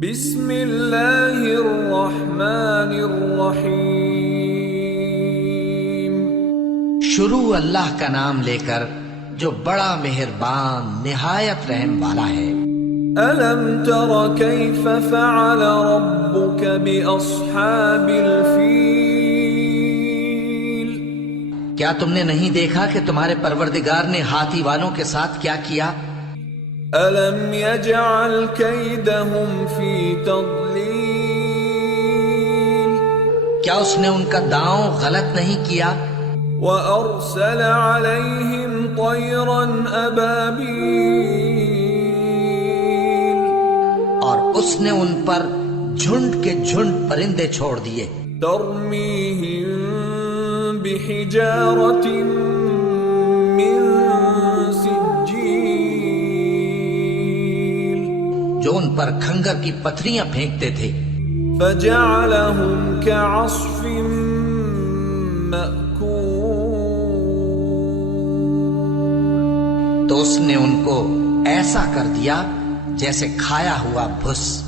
بسم اللہ الرحمن الرحیم۔ شروع اللہ کا نام لے کر جو بڑا مہربان نہایت رحم والا ہے۔ الم تر کیف فعل ربک باصحاب الفیل؟ کیا تم نے نہیں دیکھا کہ تمہارے پروردگار نے ہاتھی والوں کے ساتھ کیا کیا؟ الم یجعل کیدہم فی تضلیل؟ کیا اس نے ان کا داؤں غلط نہیں کیا؟ وَأَرْسَلَ عَلَيْهِمْ طَيْرًا أَبَابِيلَ؟ اور اس نے ان پر جھنڈ کے جھنڈ پرندے چھوڑ دیے۔ تَرْمِيهِمْ بِحِجَارَةٍ مِّن سِجِّيلٍ؟ جو ان پر کھنگر کی پتھریاں پھینکتے تھے۔ فَجَعَلَهُمْ كَعَصْفٍ مَّأْكُولٍ؟ تو اس نے ان کو ایسا کر دیا جیسے کھایا ہوا بھس۔